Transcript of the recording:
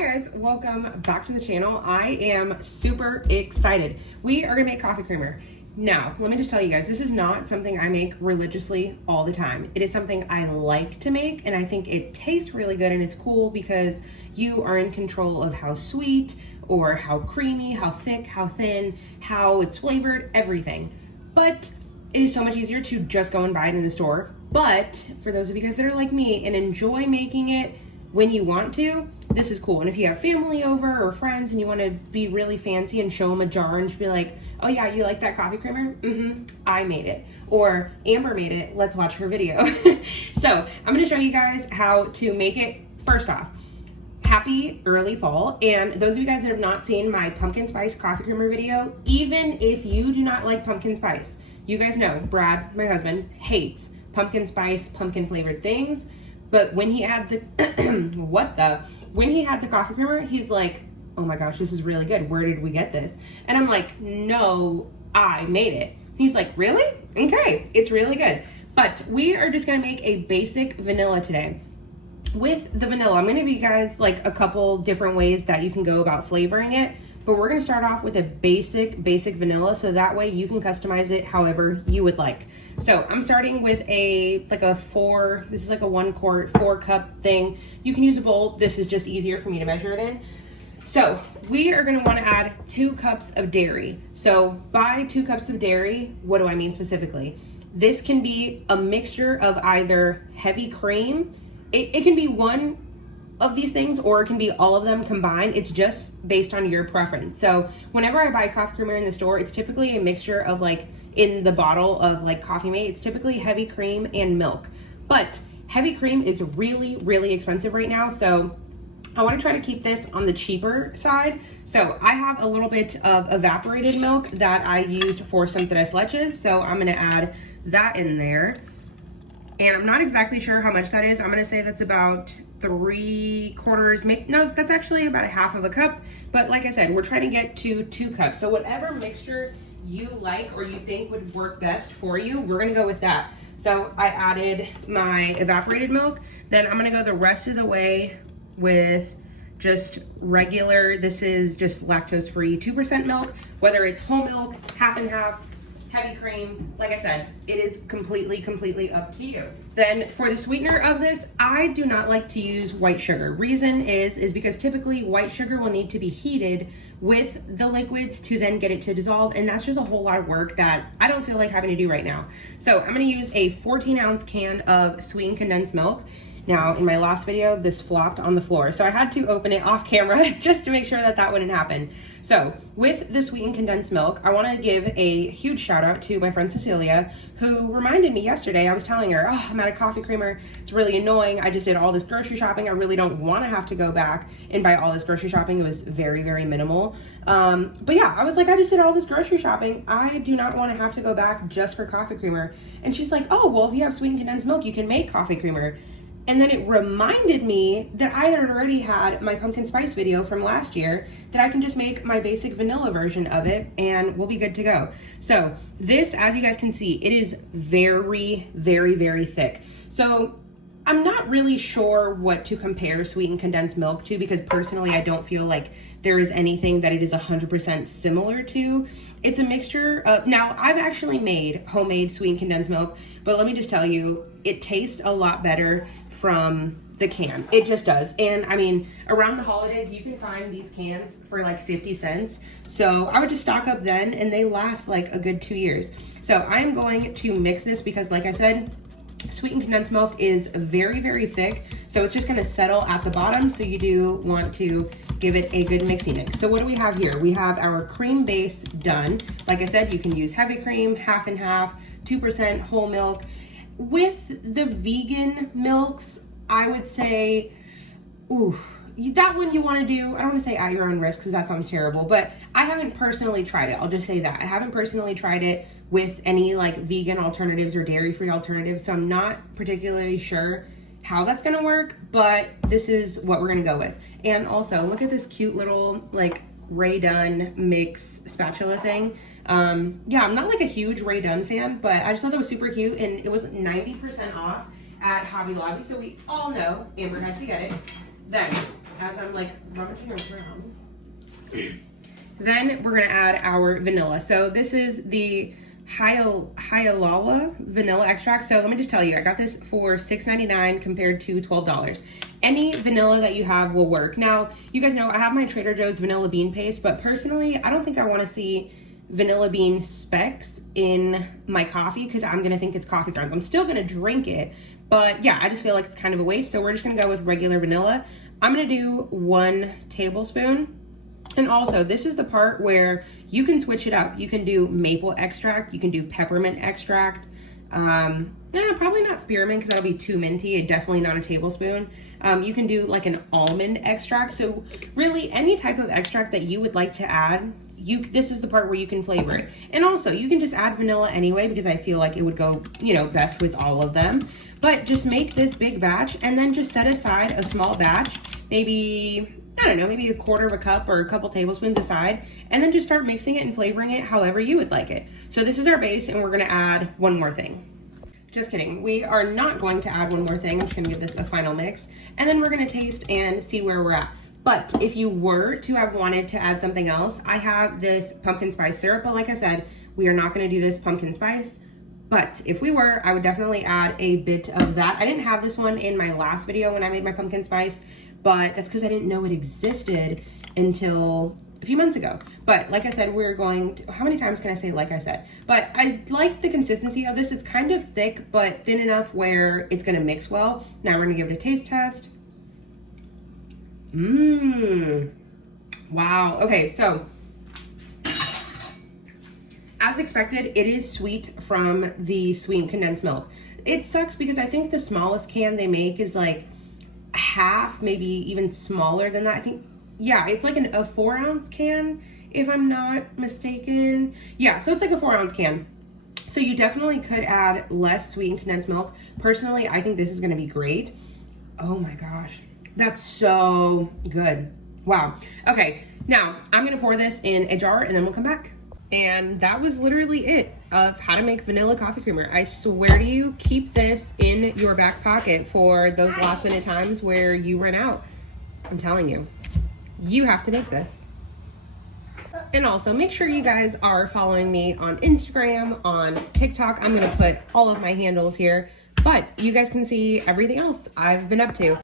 Hi guys, welcome back to the channel. I am super excited. We are gonna make coffee creamer. Now, let me just tell you guys, this is not something I make religiously all the time. It is something I like to make, and I think it tastes really good, and it's cool because you are in control of how sweet or how creamy, how thick, how thin, how it's flavored, everything. But it is so much easier to just go and buy it in the store. But for those of you guys that are like me and enjoy making it when you want to, this is cool. And if you have family over or friends and you want to be really fancy and show them a jar and just be like, oh yeah, you like that coffee creamer? I made it. Or Amber made it, let's watch her video. So I'm gonna show you guys how to make it. First off, happy early fall. And those of you guys that have not seen my pumpkin spice coffee creamer video, even if you do not like pumpkin spice, you guys know Brad, my husband, hates pumpkin spice, pumpkin flavored things. But when he had the, when he had the coffee creamer, he's like, oh my gosh, this is really good. Where did we get this? And I'm like, no, I made it. He's like, really? Okay, it's really good. But we are just gonna make a basic vanilla today. With the vanilla, I'm gonna give you guys like a couple different ways that you can go about flavoring it. But we're gonna start off with a basic vanilla, so that way you can customize it however you would like. So I'm starting with this is like a 1 quart, 4 cup thing. You can use a bowl. This is just easier for me to measure it in. So we are gonna wanna add 2 cups of dairy. So by 2 cups of dairy, what do I mean specifically? This can be a mixture of either heavy cream, it can be one of these things, or it can be all of them combined. It's just based on your preference. So whenever I buy coffee creamer in the store, it's typically a mixture of like, in the bottle of like Coffee Mate, it's typically heavy cream and milk. But heavy cream is really, really expensive right now. So I wanna try to keep this on the cheaper side. So I have a little bit of evaporated milk that I used for some tres leches. So I'm gonna add that in there. And I'm not exactly sure how much that is. I'm gonna say that's about 3/4, no, that's actually about 1/2 of a cup. But like I said, we're trying to get to 2 cups. So whatever mixture you like or you think would work best for you, we're gonna go with that. So I added my evaporated milk. Then I'm gonna go the rest of the way with just regular, this is just lactose-free 2% milk, whether it's whole milk, half and half, heavy cream, like I said, it is completely up to you. Then for the sweetener of this, I do not like to use white sugar. Reason is because typically white sugar will need to be heated with the liquids to then get it to dissolve, and that's just a whole lot of work that I don't feel like having to do right now. So I'm gonna use a 14-ounce can of sweetened condensed milk. Now, in my last video, this flopped on the floor, so I had to open it off camera just to make sure that that wouldn't happen. So, with the sweetened condensed milk, I want to give a huge shout out to my friend Cecilia, who reminded me yesterday. I was telling her, oh, I'm out of coffee creamer. It's really annoying. I just did all this grocery shopping. I really don't want to have to go back and buy all this grocery shopping. It was very minimal. But yeah, I was like, I just did all this grocery shopping. I do not want to have to go back just for coffee creamer. And she's like, oh, well, if you have sweetened condensed milk, you can make coffee creamer. And then it reminded me that I had already had my pumpkin spice video from last year, that I can just make my basic vanilla version of it and we'll be good to go. So this, as you guys can see, it is very thick. So I'm not really sure what to compare sweetened condensed milk to, because personally I don't feel like there is anything that it is 100% similar to. It's a mixture of, now I've actually made homemade sweetened condensed milk, but let me just tell you, it tastes a lot better from the can. It just does. And I mean, around the holidays, you can find these cans for like 50 cents. So I would just stock up then, and they last like a good 2 years. So I'm going to mix this because, like I said, sweetened condensed milk is very thick. So it's just gonna settle at the bottom. So you do want to give it a good mixy mix. So what do we have here? We have our cream base done. Like I said, you can use heavy cream, half and half, 2% whole milk. With the vegan milks, I would say, ooh, that one you want to do, I don't want to say at your own risk because that sounds terrible, but I haven't personally tried it. I'll just say that. I haven't personally tried it with any like vegan alternatives or dairy-free alternatives, so I'm not particularly sure how that's going to work, but this is what we're going to go with. And also, look at this cute little like Ray Dunn mix spatula thing. Yeah, I'm not like a huge Ray Dunn fan, but I just thought that was super cute, and it was 90% off at Hobby Lobby, so we all know Amber had to get it. Then as I'm like rummaging around. Then we're gonna add our vanilla. So this is the Hyalala vanilla extract. So let me just tell you, I got this for $6.99 compared to $12. Any vanilla that you have will work. Now, you guys know I have my Trader Joe's vanilla bean paste, but personally, I don't think I wanna see vanilla bean specks in my coffee because I'm gonna think it's coffee grounds. I'm still gonna drink it, but yeah, I just feel like it's kind of a waste. So we're just gonna go with regular vanilla. I'm gonna do 1 tablespoon. And also, this is the part where you can switch it up. You can do maple extract, you can do peppermint extract. Probably not spearmint because that'll be too minty. Definitely not a tablespoon. You can do like an almond extract. So really any type of extract that you would like to add, this is the part where you can flavor it. And also you can just add vanilla anyway because I feel like it would go, best with all of them. But just make this big batch and then just set aside a small batch, maybe, I don't know, maybe 1/4 cup or a couple tablespoons aside, and then just start mixing it and flavoring it however you would like it. So this is our base, and we're gonna add one more thing. Just kidding, we are not going to add one more thing. I'm just gonna give this a final mix, and then we're gonna taste and see where we're at. But if you were to have wanted to add something else, I have this pumpkin spice syrup, but like I said, we are not gonna do this pumpkin spice. But if we were, I would definitely add a bit of that. I didn't have this one in my last video when I made my pumpkin spice, but that's because I didn't know it existed until a few months ago. But like I said, we're going to, how many times can I say like I said? But I like the consistency of this. It's kind of thick, but thin enough where it's gonna mix well. Now we're gonna give it a taste test. Wow, okay, so as expected, it is sweet from the sweetened condensed milk. It sucks because I think the smallest can they make is like half, maybe even smaller than that. I think, yeah, it's like a 4-ounce can, if I'm not mistaken. Yeah, so it's like a 4-ounce can. So you definitely could add less sweetened condensed milk. Personally, I think this is gonna be great. Oh my gosh, that's so good. Wow. Okay, now I'm gonna pour this in a jar and then we'll come back. And that was literally it of how to make vanilla coffee creamer. I swear to you, keep this in your back pocket for those last minute times where you run out. I'm telling you, you have to make this. And also make sure you guys are following me on Instagram, on TikTok. I'm gonna put all of my handles here, but you guys can see everything else I've been up to.